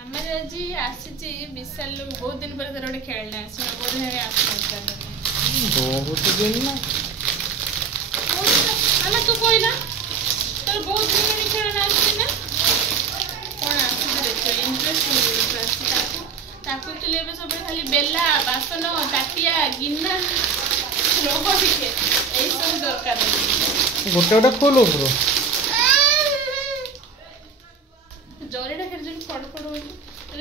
मामा आज आसी विशाल बहुत दिन पर गोटे खेलना आसी बहुत दिन बहुत दिन ना मामा तू कहना तो बहुत दिन खेलना आसी ना कौन आसी देखो इंटरेस्ट ताकू चले सब खाली बेला बासन ताटिया गिना लोग टिके यही सब दरकार गोटे गोटे खोलो ब्रो जरीटा खेल फड़ फड़ हो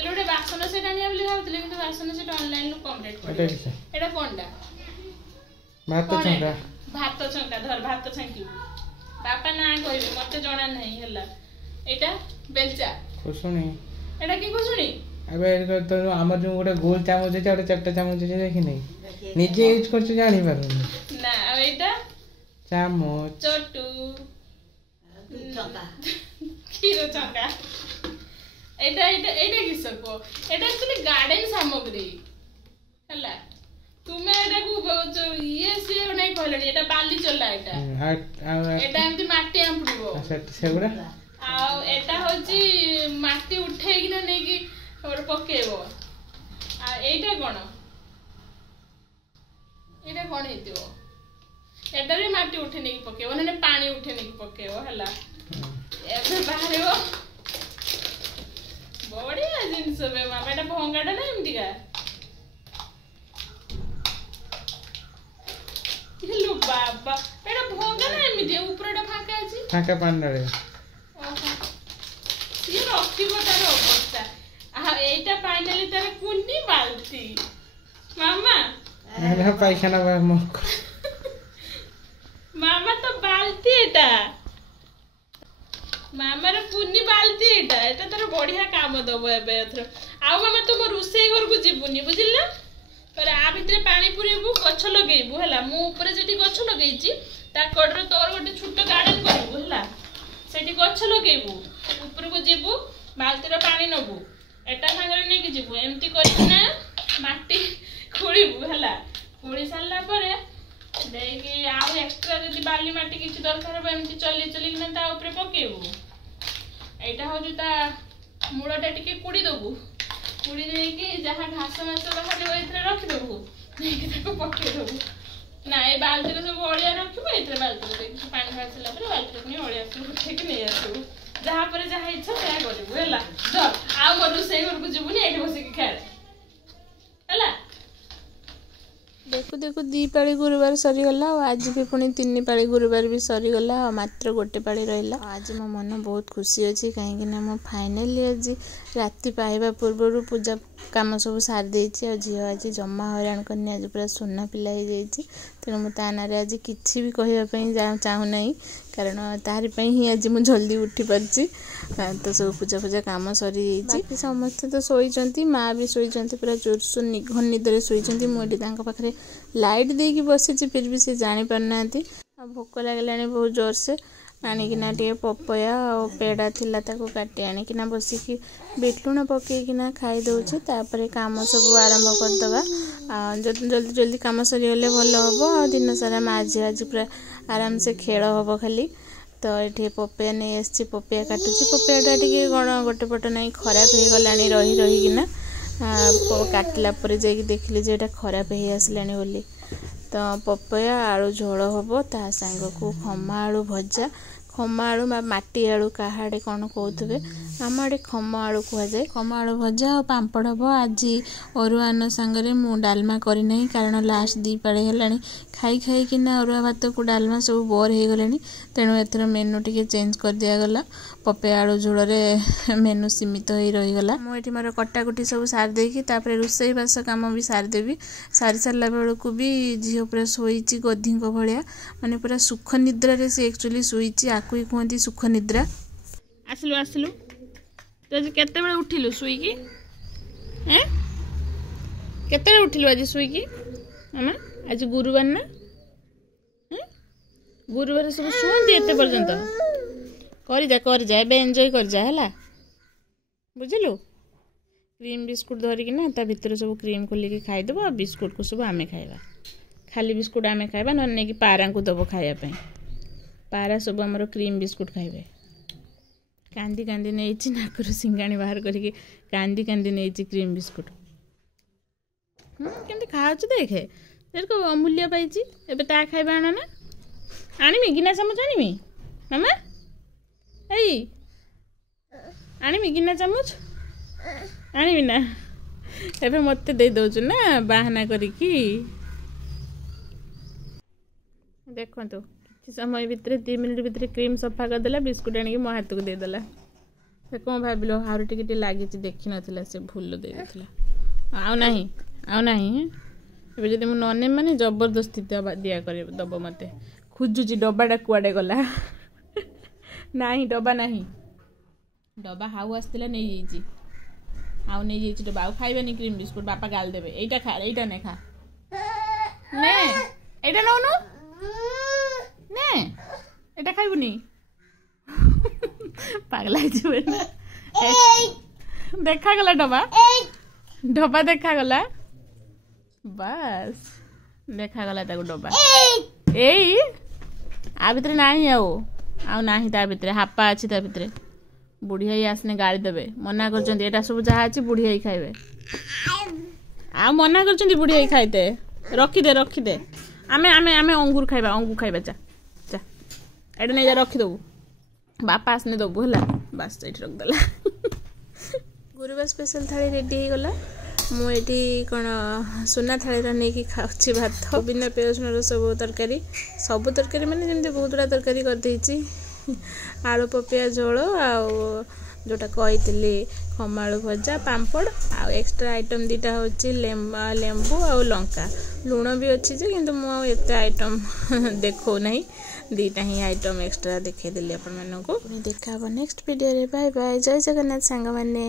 गोटे बासन सेट आनिया बोली भावुले कि बासन सेट ऑनलाइन कंप्लीट कर एटा कोनडा भात छंका धर भात छंकी बापा ना कहबे मते जणा नहीं हला एटा बेलचा कुसुनी एटा की कुसुनी अबे तो हमर जो गोटे गोल चामच है गोटे चट्टा चामच है देखि नहीं निजे यूज करछ जानि पारुनी ना अब एटा चामच चटू खीरो छंका एटा एटा एटा कि सको एटा एक्चुअली गार्डन सामग्री हला तुमे एटा को ये से नहीं कहलनी एटा बाली चला एटा एटा एमती माटी आंपुडबो सेगुडा आ एटा होची माटी उठे कि ना नहीं कि और पकेबो आ एटा कोन हेतिबो एटा रे माटी उठे नहीं पकेबो ने पानी उठे नहीं पकेबो हला एबे बाहरबो बढ़िया जिनस बे मामा एटा भंगाटा ना एमती का हेलो बाबा एटा भंगा ना एमती ऊपरटा फांका अछि फांका पांडा रे ओहो ये रखिबो तार अवस्था आ एटा फाइनली तार कुन्नी बाल्टी मामा एटा पाइखाना बा मामा तो बाल्टी एटा मामा रे पुन्नी बाल्टी एटा तार बढ़िया काम दबो एबे एथरो आ मामा तुम रुसई घर को जीबुनी बुझिला पर आ भितरे पानी पुरेबू गछ लगेबू हला मु ऊपर जेटी गछ लगेइची ता कड़रे तोर गोटे छोटो गार्डन करबू हला सेटी गछ लगेबू ऊपर को जीबू बाल्टी रो पानी नबू एटा सागर नै कि जीबू एमती करिना माटी खोळीबू हला खोळी सारला परे देकी आउ एक्स्ट्रा जदी बाली माटी किछि दरकार हो एमती चली चली कि ता ऊपर पकेबू एटा हो जुता मूळटा टिके कुडी दबू कुडी देकी जहा घास मास बाहर ओइतरे रखि दबू देकी ताको पके दबू ना ए बाल्टी रे सब ओळिया रखिबो एतरे बाल्टी रे पानी भासला पर बाल्टी रे ओळिया सब उठेकी नै आसू जहा पर जहा इच्छा त्या करबू हला द आ मरु से घर को जीवनी एठी बसी के खाए हला देखु देखु 2 पाली गुरुवार सरीगला और आज भी पुणी 3 पाली गुरुवार भी सरीगला और मात्र गोटे पाली रहा। आज मो मन बहुत खुशी अच्छी कहीं मो फाइनाली आज राति पाइबा पूर्व पूजा काम सब सारी देती और झील आज जमा हैरान करनी आज पूरा सुना पिला हो जाती तेणु मुझे ता ना आज किसी भी कहवाई चाहूना कारण तारी ही आज मुझे जल्दी उठी पार्ची तो सब पूजा पूजा कम सरी जाइए समस्ते तो शोती माँ भी शोती पूरा जोरसोर निघन निदरे शोती मुझे पाखे लाइट देकी बसी फिर भी सी जानी पारना भोक लगे बहुत जोर से आनिकिना टे पपया और पेड़ा थिला ताको काटी आनिकिना बसिकी बीट लुण पकईकिना खाई दौचे तापर काम सब आरंभ करदबा जल्दी जल्दी काम सरीगले भल हम आ दिन सारा माँ झी आज पूरा आराम से खेल हम खाली तो ये पपया नहीं आसी पपया काटुची पपयाटा टे कौन गोटे पट नहीं खराब हो गला रही रहीकिना काटला जाकि देखिली जे खराब हो आसला बोली तो पपया आलू झोल हम ता सांग को खमा आलू भजा खमा आलू माटी आलू कहाड़े कौन कौथे आम आड़े खमा आलू कहुए खमा आलू भजा और पांपड़ हम आज अरुआन सांगरे मु डालमा करना कारण लास्ट 2 पाली है खाई खाई किना अरुआ भात को डालमा सब बोर हो गले तेणु एथर मेनू टी चेंज कर दिगला पपया आलू झोल मेनू सीमित हो रहीगला मुझे मोर कटाकुटी सब सारी देकी रोसई बास कम भी सारीदेवी सारी सारा बेलू भी झील पूरा शोची गधी भाया माने पूरा सुख निद्रा से एक्चुअली शोची आकु ही कहते सुख निद्रा आसलु आसलु तो आज केते बेले उठिलु सुईकी हैं केते बेले उठिलु आज सुईकी मामा आज गुरुवार ना गुरुवार सब शुंती एते पर्यंत कर जा एबे एंजॉय कर जा हला बुझिलु क्रीम बिस्कुट धरिकी ना ता भितर सब क्रीम खोलिकी खाइदेव आ बिस्कुट को सब आमे खाइबा खाली बिस्कुट आमे खाइबा न नहीं कि पारा को दबो खाइबा पारा सब हमरो क्रीम बिस्कुट खाइबे कांदी कांदी नहीं नाकुर सिंगाणी बाहर करके कांदी कांदी नहीं क्रीम बिस्कुट केमती खाऊ देखे देखो अमूल्य पाई एबे ता खाइबा आना ना आनिमी गिना चामच आनिमी मामा एई आनिमी गिना चामच आनिमी ना एबे मते दे दउछु ना बाहाना करिकी देखो तो किसी समय भितर 3 मिनट भितर क्रीम सफा कर देला बिस्कुट आनी मो हाथ को दे देला से कौन भाविल हार टिके लगी देखी ना से भूल दे देला आउ नहीं एबे जदि मु नने माने जबरदस्ती दिया करे दब मते खोजुची डब्बाटा कुआडे गला नहीं डब्बा नहीं डब्बा हाउ आसला नहीं जाइए हाउ नहीं जाइए डब्बा आउ खाइबानी क्रीम बिस्कुट बापा गाल देबे एटा खा एटा ने खा ने एटा नौनु ने एटा खाइबुनी पागला जीवे ना देखा गला डब्बा देखा गला बस देखा गला ताको डब्बा एई आ भितर नाही आउ नाही ता भितर हापा अछि ता भितर बुढ़िया आसने गाड़ी देवे मना कर एटा सब जहाँ अच्छी बुढ़िया खाइबे आ मना कर बुढ़िया खाइते रखीदे आमे आमे आमे अंगूर खाइबा चा चा एटा नहीं जा रखीदेबू बापा आसने दबू है बास ये रखदेला गुरुवार स्पेशल थाली रेडी हो गला मुझे कौन सुना थाली नहीं खाऊँ भात बिना पियाज रसुण सब तरकारी मैंने जमी बहुत गुड़ा तरकारी करदे आलू पपिया झोल जोटा कही खमाणु भजा पांपड़ आ एक्स्ट्रा आइटम दीटा हूँ लेंबू आ लंका लुण भी अच्छी किंतु मुझे आइटम देखो नहीं दीटा ही आइटम एक्स्ट्रा देखा देली आपण मानक देखा नेक्स्ट वीडियो रे बाय बाय जय जगन्नाथ सांग माने।